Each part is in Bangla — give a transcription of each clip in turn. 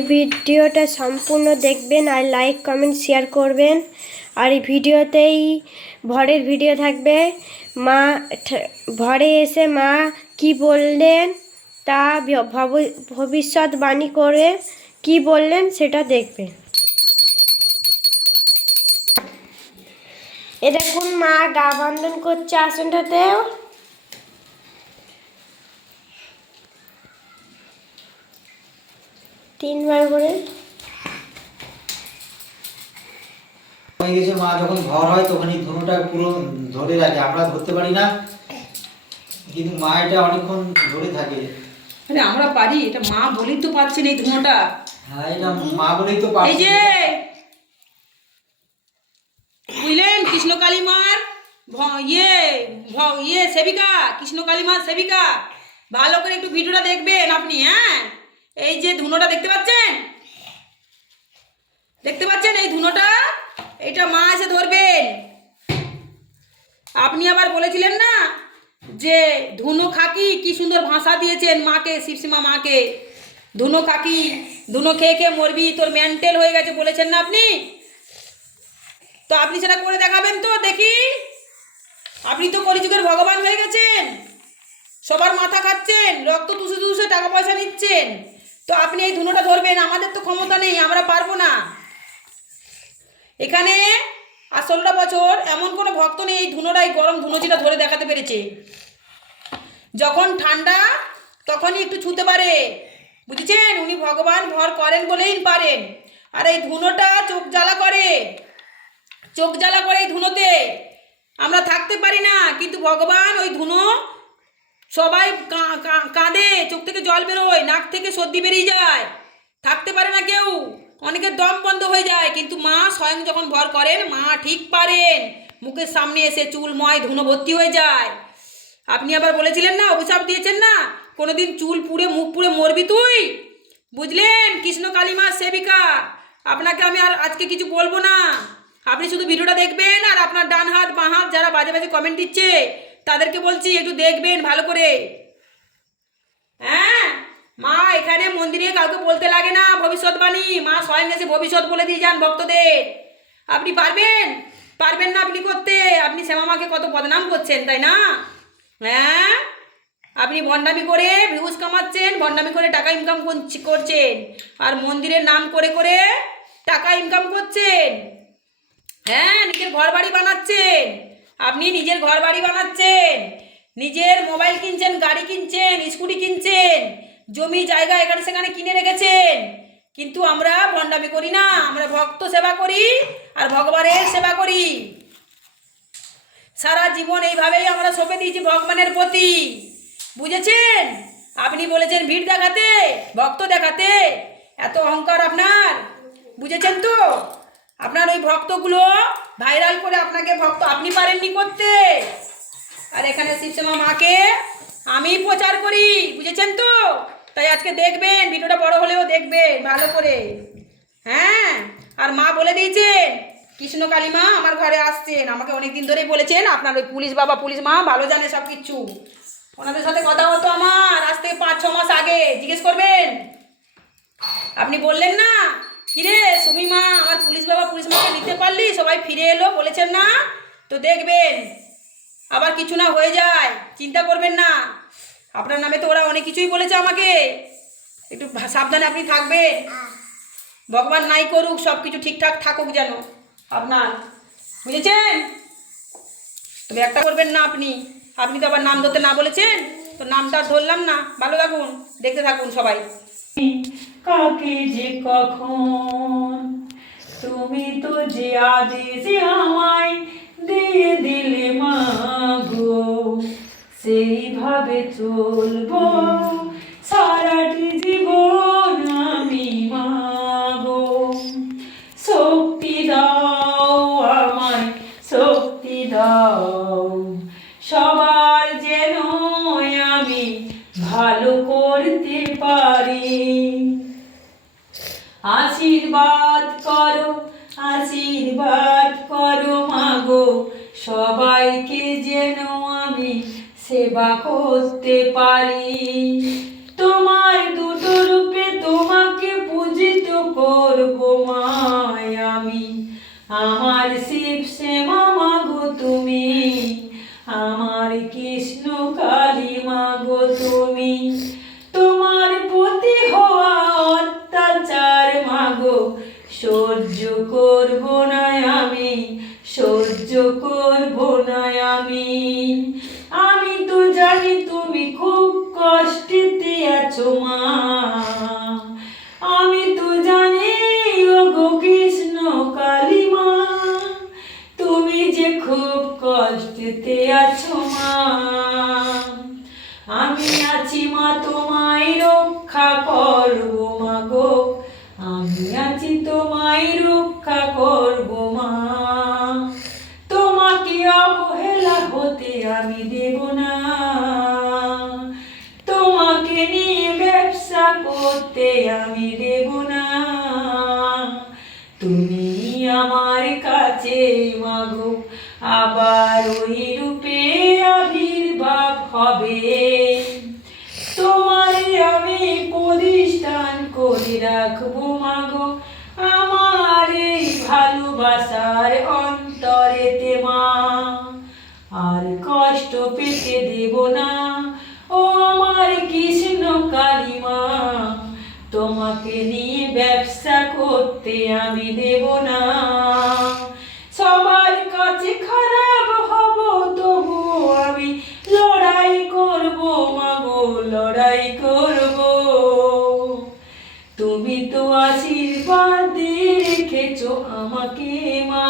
ভিডিওটা সম্পূর্ণ দেখবেন আর লাইক কমেন্ট শেয়ার করবেন। আর এই ভিডিওতেই ভরের ভিডিও থাকবে। মা ভরে এসে মা কি বললেন তা ভব- ভব- ভবিষ্যৎবাণী করে কি বললেন সেটা দেখবেন। এ দেখুন মা গা বন্ধন করছে আসনটাতেও। তিনবার করে। হয়ে গেছে মা যখন ঘর হয় তখন এই ধনুটা পুরো ধরে রাখে আমরা ধরতে পারি না। কিন্তু মা এটা অনেকক্ষণ ধরে থাকে। আরে আমরা পারি এটা মা বলেই তো পাচ্ছেন এই ধুনোটা। হ্যাঁ এটা মা বলেই তো এই যে! বুঝলেন? কৃষ্ণ কালিমার ভ- ইয়ে ইয়ে সেবিকা কৃষ্ণ কালিমার সেবিকা। ভালো করে একটু ভিডিওটা দেখবেন আপনি হ্যাঁ? এই যে ধুনোটা দেখতে পাচ্ছেন? দেখতে পাচ্ছেন এই ধুনোটা? এটা মা এসে ধরবেন। আপনি আবার বলেছিলেন না যে ধুনো খাকি কি সুন্দর ভাষা দিয়েছেন মাকে, শিবসীমা মাকে। ধুনো খাকি, ধুনো খেয়ে খেয়ে মরবি, তোর মেন্টেল হয়ে গেছে বলেছেন না আপনি? তো আপনি সেটা করে দেখাবেন তো, দেখি। আপনি তো কলিযুগের ভগবান হয়ে গেছেন। সবার মাথা খাচ্ছেন, রক্ত তুষে তুষে টাকা পয়সা নিচ্ছেন। তো আপনি এই ধুনোটা ধরবেন, আমাদের তো ক্ষমতা নেই, আমরা পারব না। এখানে আর ষোলোটা বছর এমন কোনো ভক্ত নেই, এই ধুনোটাই গরম ধুনোচিটা ধরে দেখাতে পেরেছে। যখন ঠান্ডা, তখনই একটু ছুতে পারে। বুঝেছেন? উনি ভগবান ভর করেন বলেই পারেন। আর এই ধুনোটা চোখ জ্বালা করে। চোখ জ্বালা করে এই ধুনোতে। আমরা থাকতে পারি না, কিন্তু ভগবান ওই ধুনো সবাই কাঁদে, চোখ থেকে জল বেরোয়, নাক থেকে সর্দি বেরিয়ে যায়। থাকতে পারে না কেউ, অনেকের দম বন্ধ হয়ে যায়, কিন্তু মা স্বয়ং যখন ভর করেন, মা ঠিক পারেন। মুখের সামনে এসে চুল ময় ধুনো ভর্তি হয়ে যায়। আপনি আবার বলেছিলেন না, অভিশাপ দিয়েছেন না? কোনোদিন চুল পুড়ে মুখ পুড়ে মরবি তুই? বুঝলেন, কৃষ্ণ কালীমা সেবিকা। আপনাকে আমি আর আজকে কিছু বলব না। আপনি শুধু ভিডিওটা দেখবেন, আর আপনার ডান হাত, বাঁ হাত যারা বাজে বাজে কমেন্ট দিচ্ছে তাদেরকে বলছি, একটু দেখবেন ভালো করে। হ্যাঁ? মা, এখানে মন্দিরে কাউকে বলতে লাগে না, ভবিষ্যৎবাণী। মা, স্বয়ং এসে ভবিষ্যৎ বলে দিয়ে যান ভক্তদের। আপনি পারবেন? পারবেন না আপনি করতে। আপনি শ্যামা মাকে কত বদনাম করছেন, তাই না? হ্যাঁ? আপনি ভণ্ডামি করে ভিউজ কামাচ্ছেন, ভণ্ডামি করে টাকা ইনকাম করছেন। আর মন্দিরের নাম করে করে টাকা ইনকাম করছেন। হ্যাঁ নিজের ঘর বাড়ি বানাচ্ছেন। আপনি নিজের ঘর বাড়ি বানাচ্ছেন, নিজের মোবাইল কিনছেন, গাড়ি কিনছেন, স্কুটি কিনছেন, জমি, জায়গা এখানে সেখানে কিনে রেখেছেন। কিন্তু আমরা ভণ্ডামি করি না, আমরা ভক্ত সেবা করি আর ভগবানের সেবা করি। সারা জীবন এইভাবেই আমরা সঁপে দিয়েছি ভগবানের প্রতি। বুঝেছেন? আপনি বলেছেন ভিড় দেখাতে, ভক্ত দেখাতে, এত অহংকার আপনার। বুঝেছেন তো? আপনার ওই ভক্তগুলো ভাইরাল করে আপনাকে ভক্ত, আপনি পারেননি করতে। আর এখানে শিবসেমা মাকে আমি প্রচার করি, বুঝেছেন তো? তাই আজকে দেখবেন, ভিডিওটা বড় হলেও দেখবেন, ভালো করে। হ্যাঁ? আর মা বলে দিয়েছেন, কৃষ্ণ কালীমা আমার ঘরে আসছেন। আমাকে অনেক দিন ধরেই বলেছেন, আপনার ওই পুলিশ বাবা, পুলিশ মা ভালো জানে সব কিছু ওনাদের সাথে কথা হতো আমার, আজ থেকে পাঁচ, ছ মাস আগে। জিজ্ঞেস করবেন? আপনি বললেন না? কিরে সুমি মা আমার পুলিশ বাবা পুলিশ মাকে নিতে পারলি? সবাই ফিরে এলো, বলেছেন না? তো দেখবেন, আবার কিছু না হয়ে যায়, চিন্তা করবেন না। আপনার নামে তো ওরা অনেক কিছুই বলেছে আমাকে। একটু সাবধানে আপনি থাকবেন। ভগবান নাই করুক সব কিছু ঠিকঠাক থাকুক যেন। আপনার, বুঝেছেন? তবে একটা করবেন না আপনি। আপনি তো আবার নাম ধরতে না বলেছেন? তো নামটা ধরলাম না। ভালো থাকুন, দেখতে থাকুন সবাই। কাকে যে কখন? তুমি তো যে আজি যে আমায় দিয়ে দিলে মাগো সেইভাবে চলবো সেবা করতে পারি। মাগো, আবার ওই রূপে আবির্ভাব হবে। তোমারে আমি প্রতিষ্ঠান করে রাখব মাগো, আমার এই ভালোবাসার অন্তরেতে মা। আর কষ্ট পেতে দেব না, ও আমার কৃষ্ণ কালিমা তোমাকে নিয়ে ব্যবসা করতে আমি দেব না সবার কাছে খারাপ হব তবু আমি লড়াই করব মাগো লড়াই করব তুমি তো আশীর্বাদ দিয়ে রেখেছো আমাকে মা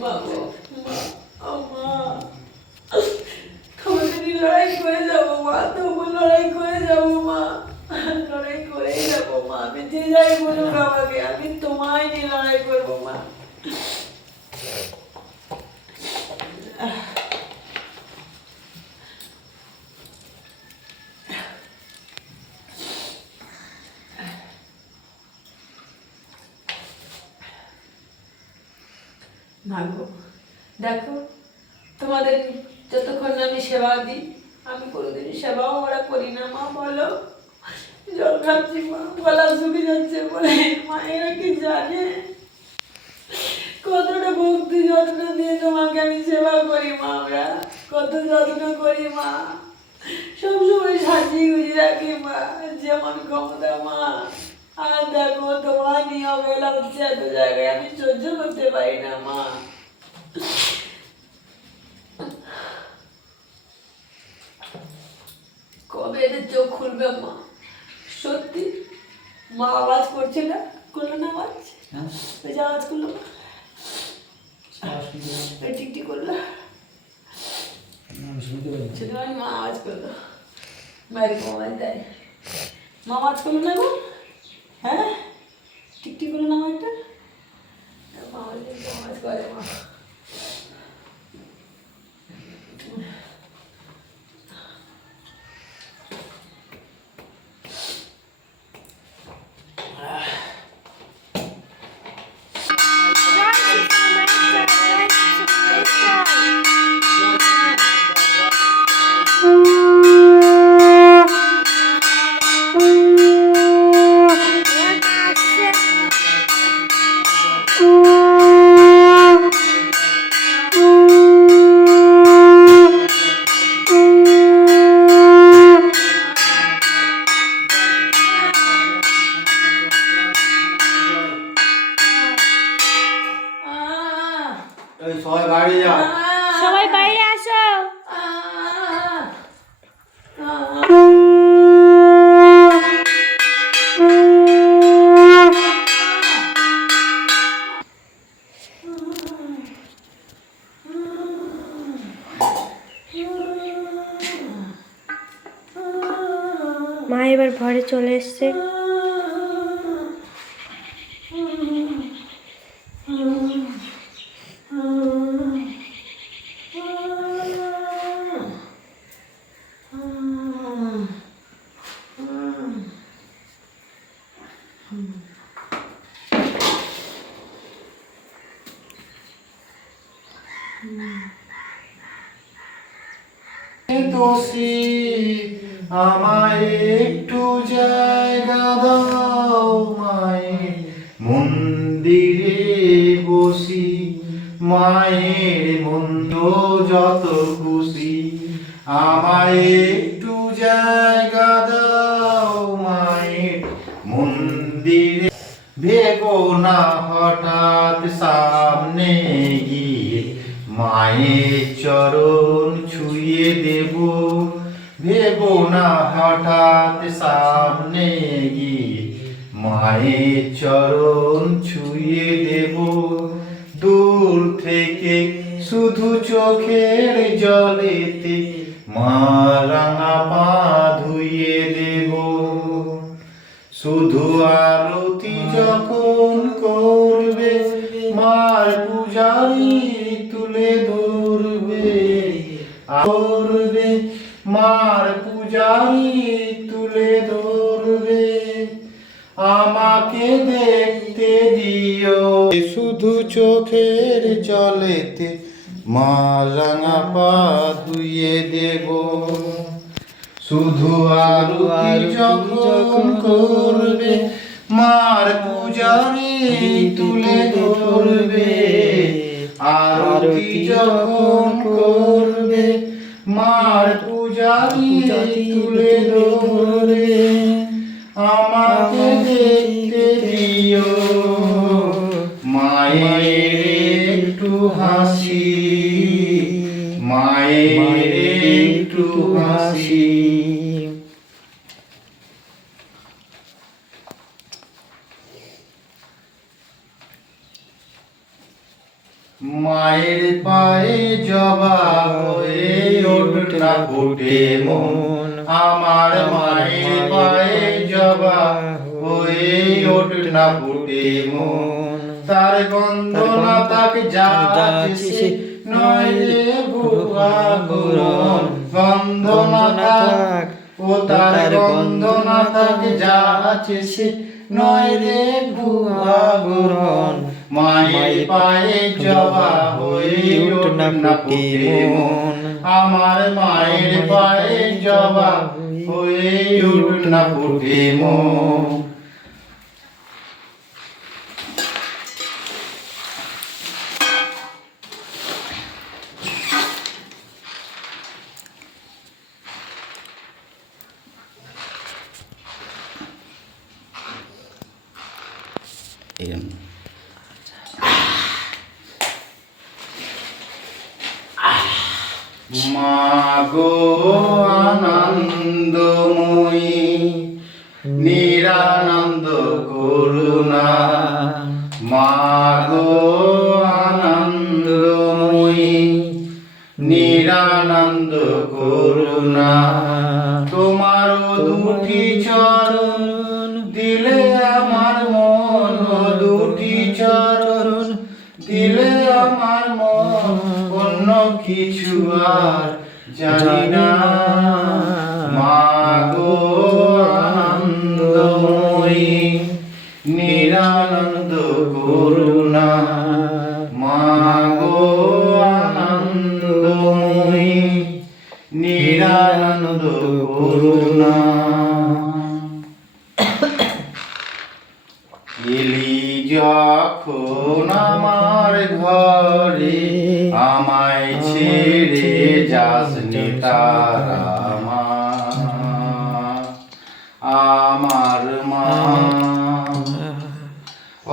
বাবা, মা, আমা। তোমাকে নিয়ে লড়াই করে যাব মা তবু লড়াই করে যাব মা লড়াই করেই যাব মা আমি যে যাই বলুক আমাকে আমি তোমায় নিয়ে লড়াই করব মা ভাগো দেখো, তোমাদের যতক্ষণ আমি সেবা দিই, আমি কোনোদিন সেবাও আমরা করি না। মা বলো, জল খাচ্ছি মা, গলা শুকিয়ে যাচ্ছে বলে মায়েরা কি জানে? কতটা ভক্তি যত্ন দিয়ে তোমাকে আমি সেবা করি মা আমরা কত যত্ন করি মা। সবসময় সাজিয়ে গুজিয়ে রাখি মা, যেমন ক্ষমতা মা। আর দেখো তোমার নিয়ে অবহেলা হচ্ছে এত জায়গায় আমি সহ্য করতে পারি না মা। কবে এদের চোখ খুলবে মা? সত্যি? মা আওয়াজ করছে না? করল না আওয়াজ? হ্যাঁ। ওই যে আওয়াজ করল টিকটি করল? আমি শুনতে পাই না। ছোট মা আওয়াজ করল। বাইরে আওয়াজ দেয়। মা আওয়াজ করল না গো? হ্যাঁ? টিকটি করে না মা একটা করে মা ঘরে চলে এসছে। মন্দিরে বসি, মায়ের মন্দ যত খুশি। আমায় একটু জায়গা দাও মায়ের মন্দিরে। ভেবো না হঠাৎ সামনে গিয়ে, মায়ের চরণ ছুঁয়ে দেব। ভেবো না হঠাৎ সামনে গিয়ে, মায়ের চরণ শুধু চোখের জলেতে মা রাঙা পা ধুইয়ে দেব। শুধু আরতি যখন করবে, মার পূজারি তুলে ধরবে। করবে, মার পূজারি তুলে ধরবে। আমাকে দেখতে দিও। শুধু চোখের জলেতে মা রাঙা পা ধুইয়ে দেব। শুধু আরতি যখন করবে মার পূজারি তুলে ধরবে। আরতি যখন করবে মার পূজারি তুলে ধরবে। আমাকে দেখতে দিও। মায়ের মায়ের একটু হাসি মায়ের পায়ে জবা হয়ে ওঠনা ফুটে মন। আমার মায়ের পায়ে জবা হয়ে ওঠনা ফুটে মন। তার বন্দনা তাকে যাচ্ছে নয় রে ভুয়া গুরন বন্দনা তাক ও তার বন্দনা তাকে যাচ্ছে নয় রে ভুয়া গুরন। মায়ের পায়ে জবা হয়ে ওঠনা ফুটে মন। আমার মায়ের পায়ে জবা হয়ে ওঠনা ফুটে মন। মাগো আনন্দময়ী কিছু আর জানি না। মাগো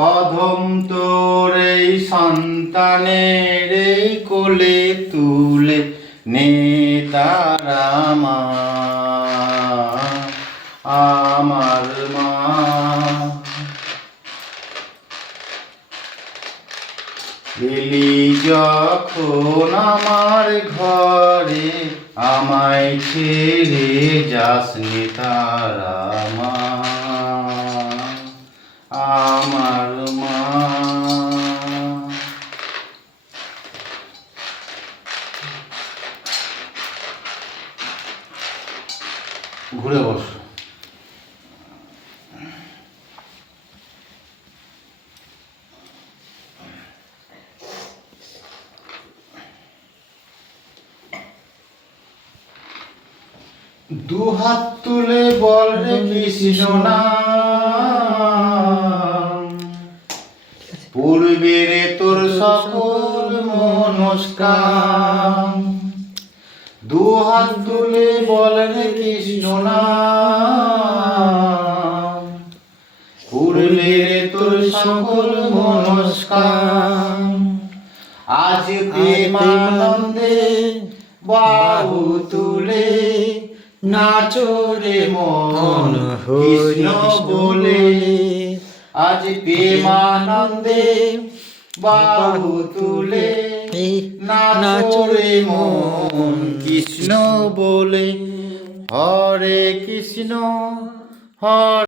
অধম তোর এই সন্তানের এই কোলে তুলে নে তারা মা। আমার মা। এলি যখন আমার ঘরে আমায় ছেড়ে যাসনি তারা মা। আমার মা। ঘুরে বসো। দু হাত তুলে বল রে কৃষ্ণ নাম। মনস্কাম দু হাত তুলে বলেন কৃষ্ণ নাম। পূর্বে তোর সকল মনস্কাম। আজ প্রেমানন্দে বাহু তুলে নাচো রে মন। কৃষ্ণ বলে আজ প্রেমানন্দে বাহু তুলে নাচো চলে মন কৃষ্ণ বলে হরে কৃষ্ণ হরে